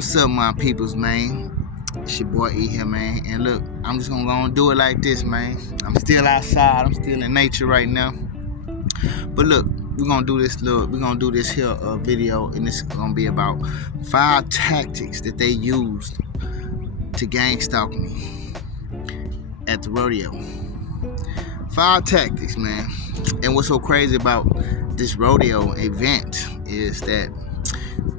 What's up, my peoples, man? It's your boy E here, man. And look, I'm just gonna go and do it like this, man. I'm still outside. I'm still in nature right now. But look, we're gonna do this here video, and it's gonna be about 5 tactics that they used to gang stalk me at the rodeo. 5 tactics, man. And what's so crazy about this rodeo event is that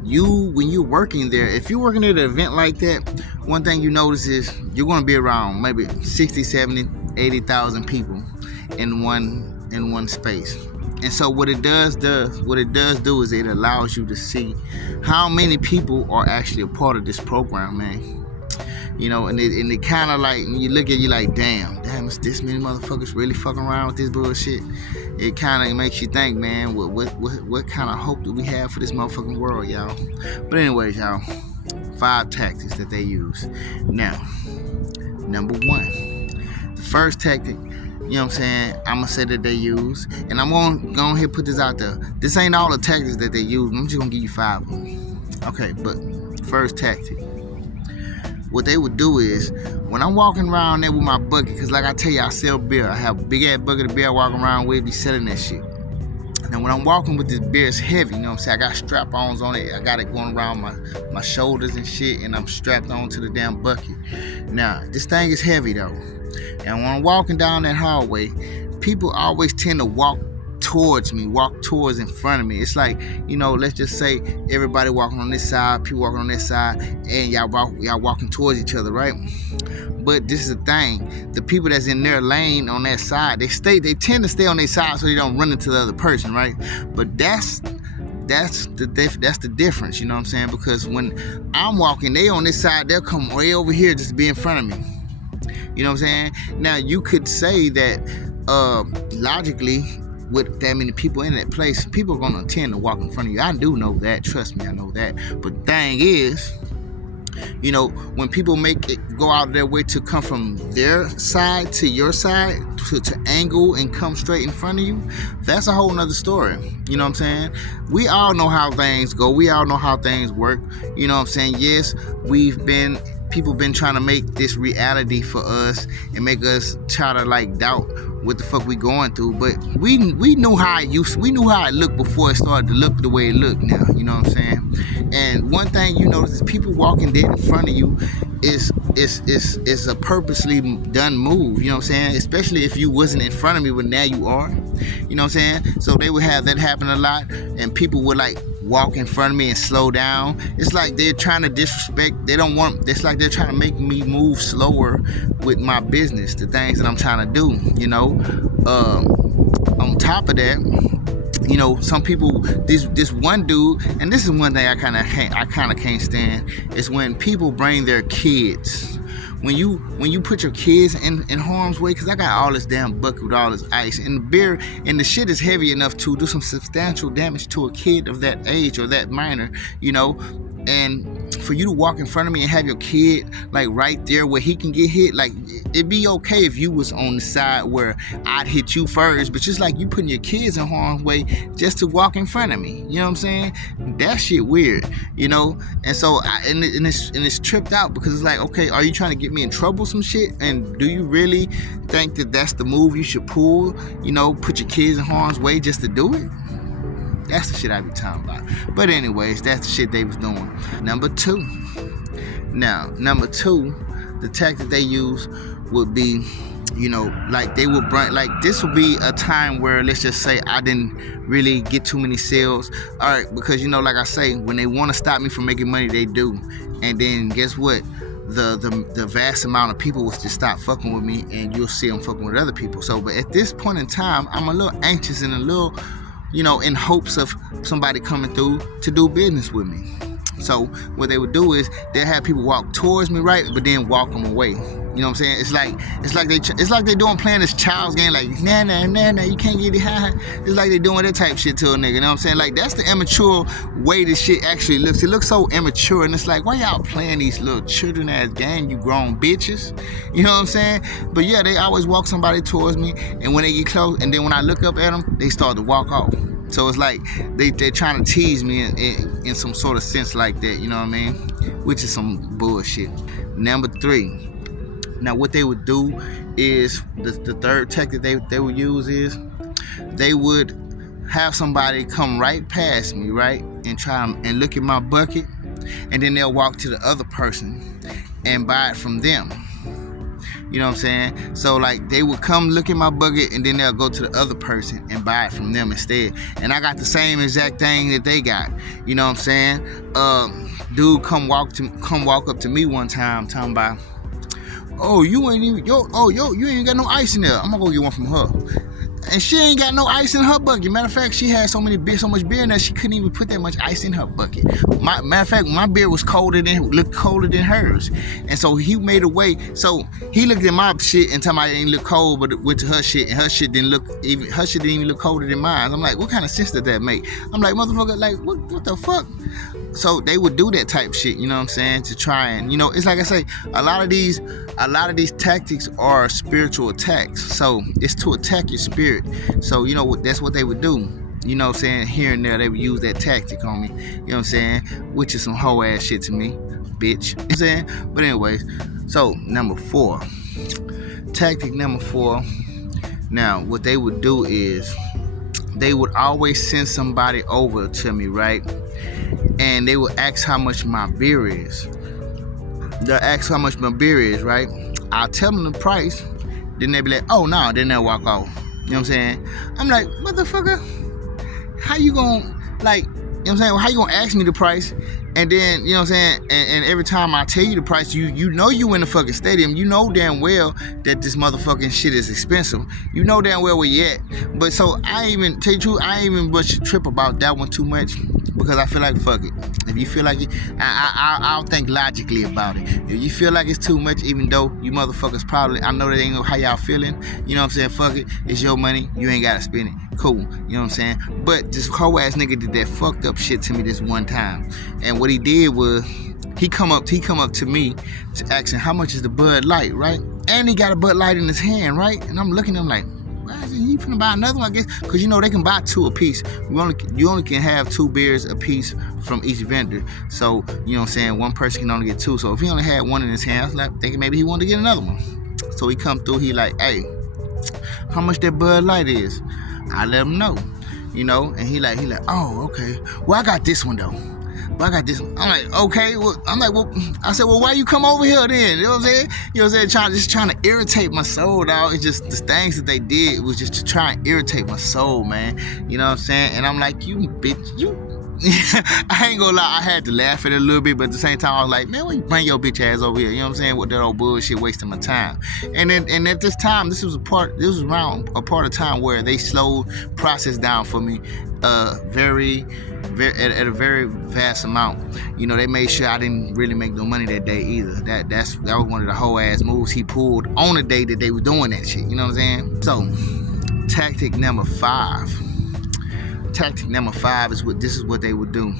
when you're working there, if you're working at an event like that, one thing you notice is you're going to be around maybe 60, 70, 80,000 people in one space. And so what it does do is it allows you to see how many people are actually a part of this program, man. You know, and it kind of like, when you look at it, you like, damn, it's this many motherfuckers really fucking around with this bullshit. It kind of makes you think, man, what kind of hope do we have for this motherfucking world, y'all? But anyways, y'all, 5 tactics that they use. Now, number 1, the first tactic, you know what I'm saying, I'm going to say that they use, and I'm going to go ahead and put this out there. This ain't all the tactics that they use. I'm just going to give you 5 of them. Okay, but first tactic. What they would do is, when I'm walking around there with my bucket, because like I tell you, I sell beer. I have a big ass bucket of beer I walk around with, be selling that shit. Now when I'm walking with this beer, it's heavy, you know what I'm saying? I got strap-ons on it. I got it going around my shoulders and shit, and I'm strapped on to the damn bucket. Now, this thing is heavy though. And when I'm walking down that hallway, people always tend to walk towards in front of me. It's like, you know, let's just say everybody walking on this side, people walking on this side, and y'all walking towards each other, right? But this is the thing, the people that's in their lane on that side, they tend to stay on their side so they don't run into the other person, right? But that's the difference, you know what I'm saying? Because when I'm walking, they on this side, they'll come way over here just to be in front of me. You know what I'm saying? Now you could say that logically, with that many people in that place, people are going to tend to walk in front of you. I do know that. Trust me, I know that. But the thing is, you know, when people go out of their way to come from their side to your side, to angle and come straight in front of you, that's a whole nother story. You know what I'm saying? We all know how things go. We all know how things work. You know what I'm saying? Yes, people been trying to make this reality for us and make us try to like doubt what the fuck we going through, but we knew how it looked before it started to look the way it look now. You know what I'm saying? And one thing you notice is people walking dead in front of you is a purposely done move. You know what I'm saying? Especially if you wasn't in front of me, but now you are. You know what I'm saying? So they would have that happen a lot, and people would like walk in front of me and slow down. It's like they're trying to disrespect. It's like they're trying to make me move slower with my business, the things that I'm trying to do, you know. On top of that, you know, some people, this one dude, and this is one thing I kind of can't stand, is when people bring their kids. When you put your kids in harm's way, because I got all this damn bucket with all this ice, and the beer and the shit is heavy enough to do some substantial damage to a kid of that age or that minor, you know. And for you to walk in front of me and have your kid like right there where he can get hit, like it'd be okay if you was on the side where I'd hit you first, but just like you putting your kids in harm's way just to walk in front of me, you know what I'm saying? That shit weird, you know. And so it's tripped out, because it's like, okay, are you trying to get me in trouble, some shit? And do you really think that that's the move you should pull? You know, put your kids in harm's way just to do it? That's the shit I be talking about. But anyways, that's the shit they was doing. Number 2, the tactic they use would be, you know, like they would bring, like this would be a time where, let's just say I didn't really get too many sales. All right, because, you know, like I say, when they want to stop me from making money, they do. And then guess what? The vast amount of people will just stop fucking with me, and you'll see them fucking with other people. So, but at this point in time, I'm a little anxious and a little, you know, in hopes of somebody coming through to do business with me. So what they would do is they'll have people walk towards me, right, but then walk them away. You know what I'm saying? It's like they playing this child's game, like nah, you can't get it high. It's like they doing that type shit to a nigga. You know what I'm saying? Like that's the immature way this shit actually looks. It looks so immature, and it's like, why y'all playing these little children ass game, you grown bitches? You know what I'm saying? But yeah, they always walk somebody towards me, and when they get close, and then when I look up at them, they start to walk off. So it's like they're trying to tease me in some sort of sense like that, you know what I mean? Which is some bullshit. Number 3. Now what they would do is the third tactic they would use is they would have somebody come right past me, right, and try and look at my bucket, and then they'll walk to the other person and buy it from them. You know what I'm saying? So like they would come look at my bucket and then they'll go to the other person and buy it from them instead. And I got the same exact thing that they got. You know what I'm saying? Dude come walk up to me one time talking about, oh, you ain't even you ain't got no ice in there. I'm gonna go get one from her. And she ain't got no ice in her bucket. Matter of fact, she had so much beer in there she couldn't even put that much ice in her bucket. Matter of fact, my beer looked colder than hers. And so he made a way. So he looked at my shit and told me it didn't look cold, but it went to her shit, and her shit didn't even look colder than mine. I'm like, what kind of sense does that make? I'm like, motherfucker, like what the fuck? So they would do that type shit, you know what I'm saying, to try and, it's like I say, a lot of these tactics are spiritual attacks. So it's to attack your spirit. So that's what they would do. You know what I'm saying? Here and there they would use that tactic on me. You know what I'm saying? Which is some hoe ass shit to me, bitch. You know what I'm saying? But anyways, so number 4. Tactic number 4. Now what they would do is they would always send somebody over to me, right? And they would ask how much my beer is. They'll ask how much my beer is, right? I'll tell them the price. Then they be like, oh, no. Then they'll walk off. You know what I'm saying? I'm like, motherfucker, how you gonna, like, you know what I'm saying? Well, how you gonna ask me the price? And then, you know what I'm saying? And every time I tell you the price, you know you in the fucking stadium. You know damn well that this motherfucking shit is expensive. You know damn well where you at. But so I ain't even, tell you the truth, I ain't even much trip about that one too much. Because I feel like, fuck it. If you feel like it, I'll think logically about it. If you feel like it's too much, even though you motherfuckers probably, I know that ain't know how y'all feeling. You know what I'm saying? Fuck it. It's your money. You ain't gotta spend it. Cool. You know what I'm saying? But this whole ass nigga did that fucked up shit to me this one time. And what he did was, he come up to me to asking how much is the Bud Light, right? And he got a Bud Light in his hand, right? And I'm looking at him like, he finna buy another one, I guess, because they can buy 2 a piece. You only can have 2 beers a piece from each vendor. So, you know what I'm saying, one person can only get 2. So if he only had one in his hand, I was like thinking maybe he wanted to get another one. So he come through, he like, hey, how much that Bud Light is? I let him know, and he like, oh, okay. Well, I got this one though. But I got this one. I'm like, okay. Well, I said, well, why you come over here then? You know what I'm saying? Trying to irritate my soul, dog. It's just the things that they did was just to try and irritate my soul, man. You know what I'm saying? And I'm like, you bitch, you. I ain't gonna lie, I had to laugh at it a little bit, but at the same time I was like, man, why you bring your bitch ass over here? You know what I'm saying? With that old bullshit, wasting my time. And at this time, this was around a part of time where they slowed process down for me, very at a very vast amount. They made sure I didn't really make no money that day either. That was one of the whole ass moves he pulled on the day that they were doing that shit. You know what I'm saying? So, tactic number 5. Tactic number 5 is what they would do.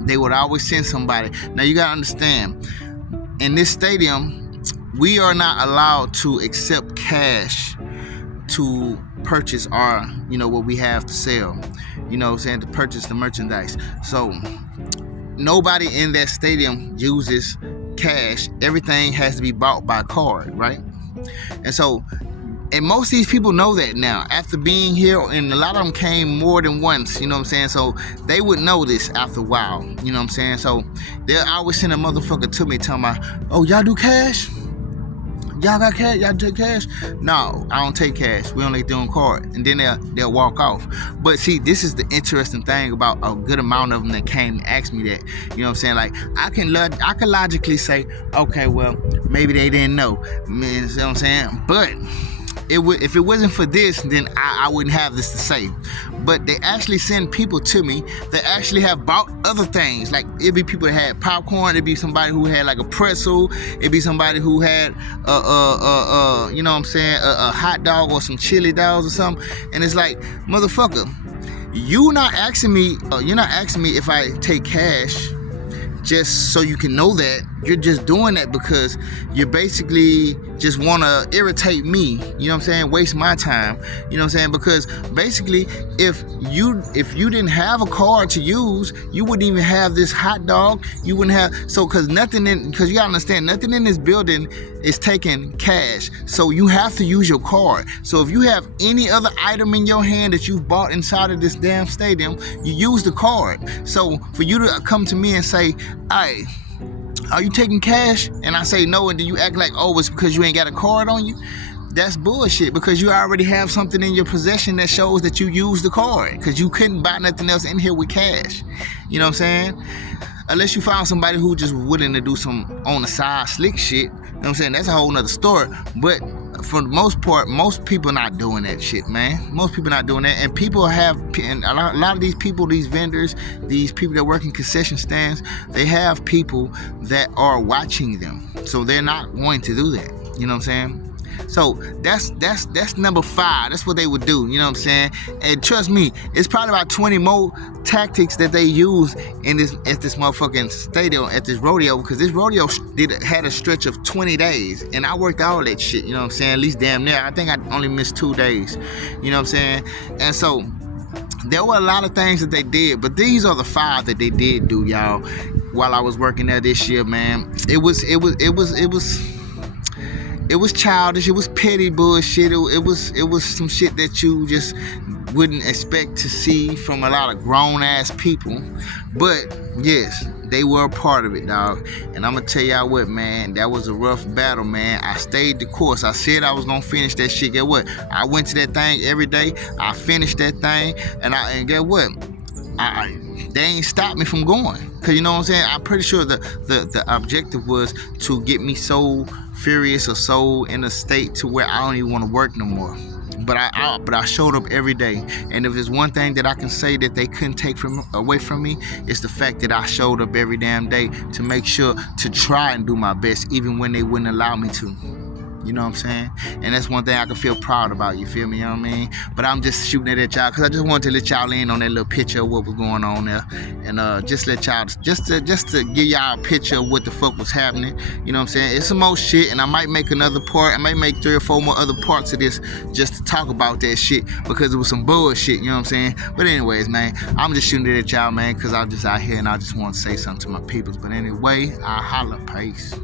They would always send somebody. Now you gotta understand, in this stadium, we are not allowed to accept cash to purchase our, what we have to sell. You know what I'm saying? To purchase the merchandise. So nobody in that stadium uses cash. Everything has to be bought by card, right? And most of these people know that now after being here, and a lot of them came more than once, you know what I'm saying? So they would know this after a while, you know what I'm saying? So they'll always send a motherfucker to me telling me, oh, y'all do cash? Y'all got cash? Y'all take cash? No, I don't take cash. We only do on card. And then they'll walk off. But see, this is the interesting thing about a good amount of them that came and asked me that. You know what I'm saying? Like, I can logically say, okay, well, maybe they didn't know. You know what I'm saying? But if it wasn't for this, then I wouldn't have this to say. But they actually send people to me that actually have bought other things. Like, it'd be people that had popcorn. It'd be somebody who had like a pretzel. It'd be somebody who had you know what I'm saying, a hot dog or some chili dogs or something. And it's like, motherfucker, you're not asking me if I take cash just so you can know that you're just doing that because you basically just want to irritate me, you know what I'm saying, waste my time, you know what I'm saying, because basically if you didn't have a card to use, you wouldn't even have this hot dog, you wouldn't have, so because you gotta understand, nothing in this building is taking cash, so you have to use your card. So if you have any other item in your hand that you bought inside of this damn stadium, you use the card. So for you to come to me and say, "Hey, are you taking cash?" and I say no, and then you act like, oh, it's because you ain't got a card on you, that's bullshit, because you already have something in your possession that shows that you used the card, because you couldn't buy nothing else in here with cash. You know what I'm saying? Unless you found somebody who just willing to do some on the side slick shit, you know what I'm saying, that's a whole nother story. But for the most part, most people not doing that shit, man. Most people not doing that. And people have, and a lot of these people, these vendors, these people that work in concession stands, they have people that are watching them, so they're not going to do that. You know what I'm saying? So that's number 5. That's what they would do, you know what I'm saying? And trust me, it's probably about 20 more tactics that they use at this motherfucking stadium, at this rodeo, because this rodeo had a stretch of 20 days, and I worked all that shit, you know what I'm saying? At least damn near. I think I only missed 2 days, you know what I'm saying? And so there were a lot of things that they did, but these are the 5 that they did do, y'all, while I was working there this year, man. It was childish. It was petty bullshit. It was some shit that you just wouldn't expect to see from a lot of grown ass people. But yes, they were a part of it, dog. And I'm gonna tell y'all what, man, that was a rough battle, man. I stayed the course. I said I was gonna finish that shit. Get what? I went to that thing every day. I finished that thing, and get what? They ain't stopped me from going. Cause you know what I'm saying? I'm pretty sure the objective was to get me so furious or so in a state to where I don't even want to work no more. But I showed up every day, and if there's one thing that I can say that they couldn't take away from me, it's the fact that I showed up every damn day to make sure to try and do my best, even when they wouldn't allow me to. You know what I'm saying? And that's one thing I can feel proud about, you feel me? You know what I mean? But I'm just shooting it at y'all because I just wanted to let y'all in on that little picture of what was going on there. And just let y'all, just to give y'all a picture of what the fuck was happening. You know what I'm saying? It's some more shit, and I might make another part. I might make 3 or 4 more other parts of this just to talk about that shit, because it was some bullshit, you know what I'm saying? But anyways, man, I'm just shooting it at y'all, man, because I'm just out here and I just want to say something to my peoples. But anyway, I holla, peace.